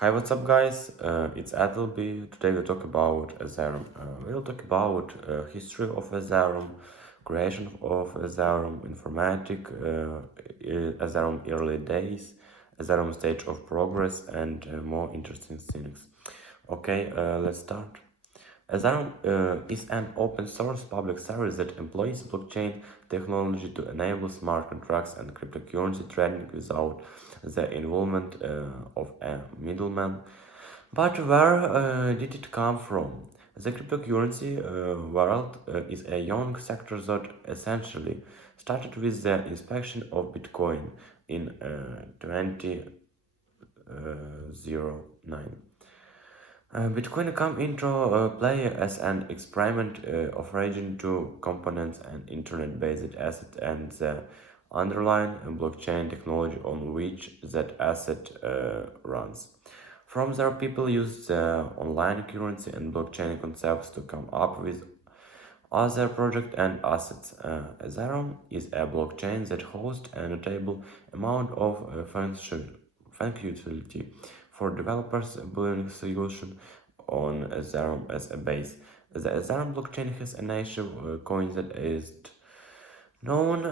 Hi, what's up, guys? It's Adilby. Today we'll talk about Etherum. We'll talk about history of Etherum, creation of Etherum, informatic, Etherum early days, Etherum stage of progress, and more interesting things. Okay, let's start. Ethereum is an open source public service that employs blockchain technology to enable smart contracts and cryptocurrency trading without the involvement of a middleman. But where did it come from? The cryptocurrency world is a young sector that essentially started with the inspection of Bitcoin in 2009. Bitcoin come into play as an experiment offering two components: an internet-based asset and the underlying blockchain technology on which that asset runs. From there, people use the online currency and blockchain concepts to come up with other projects and assets. Ethereum is a blockchain that hosts a notable amount of functionality for developers building solutions on Ethereum as a base. The Ethereum blockchain has a native coin that is known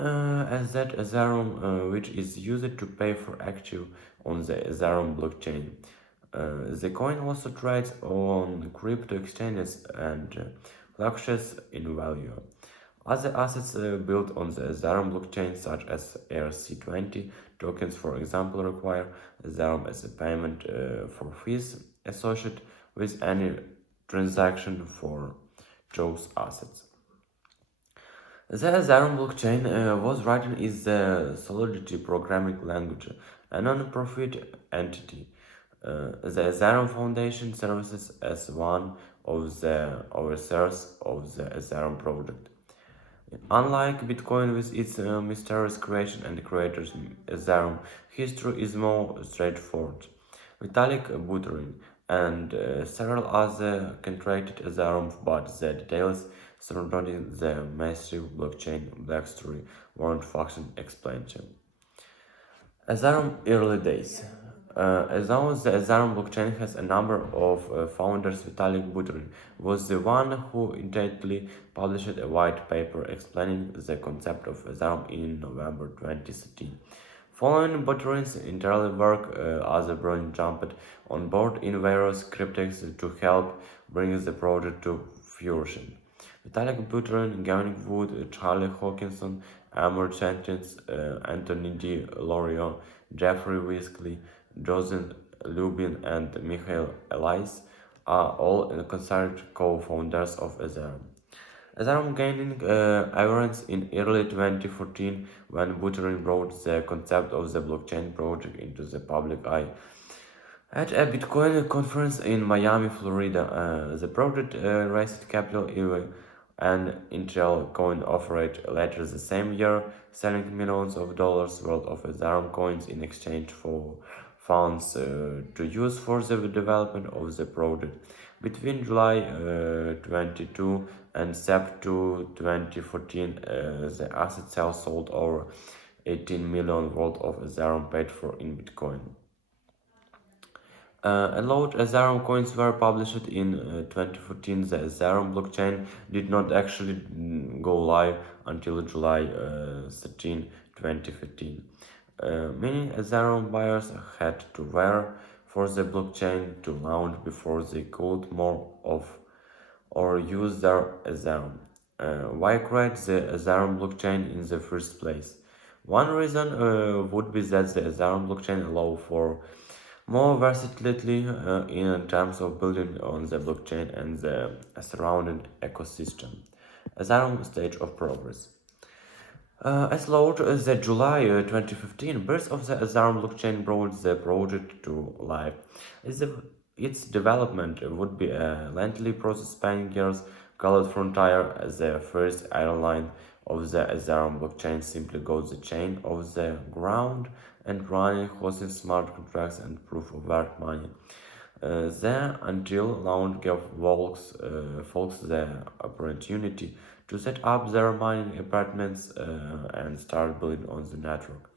as that Ethereum, which is used to pay for active on the Ethereum blockchain. The coin also trades on crypto exchanges and fluctuates in value. Other assets built on the Ethereum blockchain, such as ERC20 tokens, for example, require Ethereum as a payment for fees associated with any transaction for those assets. The Ethereum blockchain was written in the Solidity programming language, a non-profit entity. The Ethereum Foundation serves as one of the overseers of the Ethereum project. Unlike Bitcoin with its mysterious creation and creators, Ethereum history is more straightforward. Vitalik Buterin and several other contracted Ethereum, but the details surrounding the massive blockchain backstory weren't function explained. Ethereum early days. Although the Ethereum blockchain has a number of founders, Vitalik Buterin was the one who initially published a white paper explaining the concept of Ethereum in November 2013. Following Buterin's entire work, other brands jumped on board in various cryptics to help bring the project to fruition. Vitalik Buterin, Gavin Wood, Charlie Hawkinson, Amor Jenkins, Anthony D. Lorio, Jeffrey Wiskley, Joseph Lubin, and Michael Elias are all considered co-founders of Ethereum. Ethereum gained awareness in early 2014 when Buterin brought the concept of the blockchain project into the public eye. At a Bitcoin conference in Miami, Florida, the project raised capital an Intel coin offered later the same year, selling millions of dollars worth of Ethereum coins in exchange for funds to use for the development of the project. Between July 22 and September 2014, the asset sale sold over 18 million worth of Ethereum paid for in Bitcoin. Allowed Ethereum coins were published in 2014. The Ethereum blockchain did not actually go live until July 13, 2015. Many Ethereum buyers had to wait for the blockchain to launch before they could more of or use their Ethereum. Why create the Ethereum blockchain in the first place? One reason would be that the Ethereum blockchain allows for more versatility in terms of building on the blockchain and the surrounding ecosystem. Ethereum stage of progress. As launched the July 2015, birth of the Ethereum blockchain brought the project to life. Its development would be a lengthy process spanning years, called Frontier. The first iron line of the Ethereum blockchain simply got the chain off the ground and running, hosting smart contracts and proof of work money. The until launch gave folks the opportunity to set up their mining apartments and start building on the network.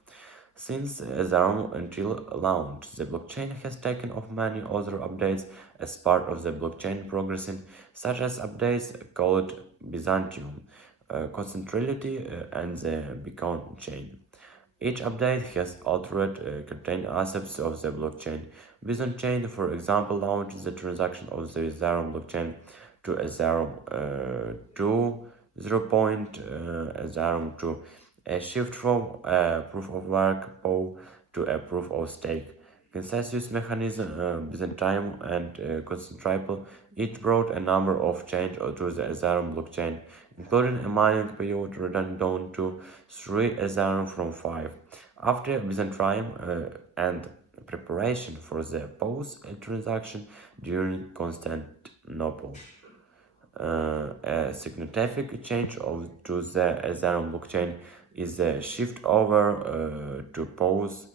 Since Ethereum until launch, the blockchain has taken off many other updates as part of the blockchain progressing, such as updates called Byzantium, Concentrality, and the Beacon chain. Each update has altered contained aspects of the blockchain. Bison Chain, for example, launched the transaction of the Ethereum blockchain to Ethereum 2, 0. Ethereum 2, a shift from a proof of work POW to a proof of stake. Consensus mechanism, Byzantium, and Concentrable each brought a number of changes to the Ethereum blockchain, including a mining period reduced down to 3 Ethereum from 5. After Byzantium and preparation for the post transaction during Constantinople. A significant change to the Ethereum blockchain is the shift over to POS.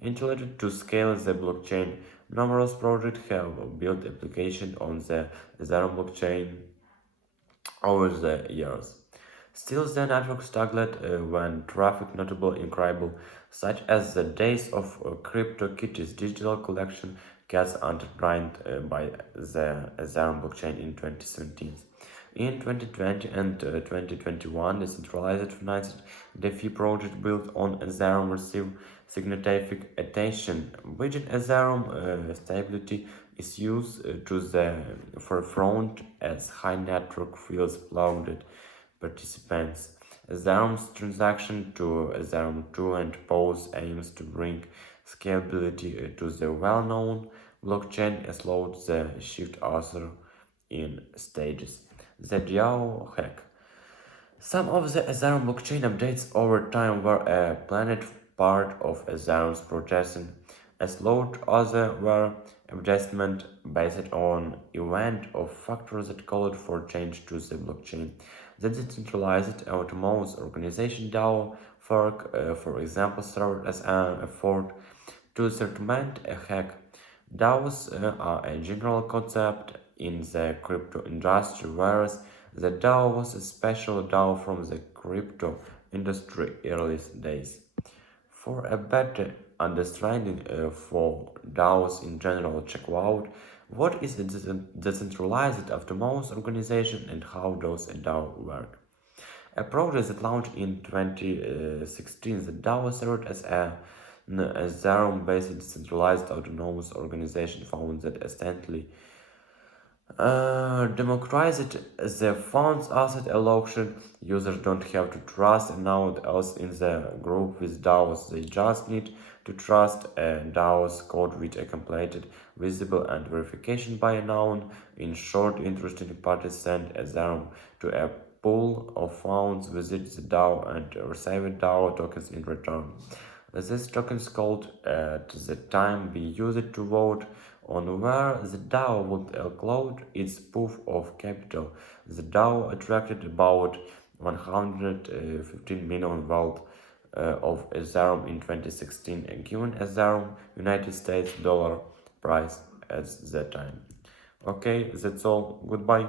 Intended to scale the blockchain, numerous projects have built applications on the Ethereum blockchain over the years. Still, the network struggled when traffic notable incredible, such as the days of CryptoKitties digital collection gets undermined by the Ethereum blockchain in 2017. In 2020 and 2021, the centralized financed DeFi project built on Ethereum received significant attention. Bridging Ethereum stability is used to the forefront as high network fees plunged participants. Ethereum's transaction to Ethereum 2 and POS aims to bring scalability to the well-known blockchain as slowed the shift also in stages. The DAO hack. Some of the Ethereum blockchain updates over time were a planned part of Ethereum's processing, as lot others were adjustments based on event of factors that called for change to the blockchain. The decentralized autonomous organization DAO fork, for example, served as an effort to circumvent a hack. DAOs are a general concept in the crypto industry, whereas the DAO was a special DAO from the crypto industry early days. For a better understanding for DAOs in general, check out what is a decentralized autonomous organization and how does a DAO work. A project that launched in 2016, the DAO served as a Ethereum-based decentralized autonomous organization found that essentially democratized the fund's asset allocation. Users don't have to trust anyone else in the group with DAOs. They just need to trust a DAO's code with a completed, visible, and verification by a known. In short, interested parties send Ethereum to a pool of funds, visit the DAO, and receive DAO tokens in return. These tokens could at the time be used to vote on where the DAO would upload its proof of capital. The DAO attracted about 115 million worth of Ethereum in 2016, given Ethereum United States dollar price at that time. Okay, that's all. Goodbye.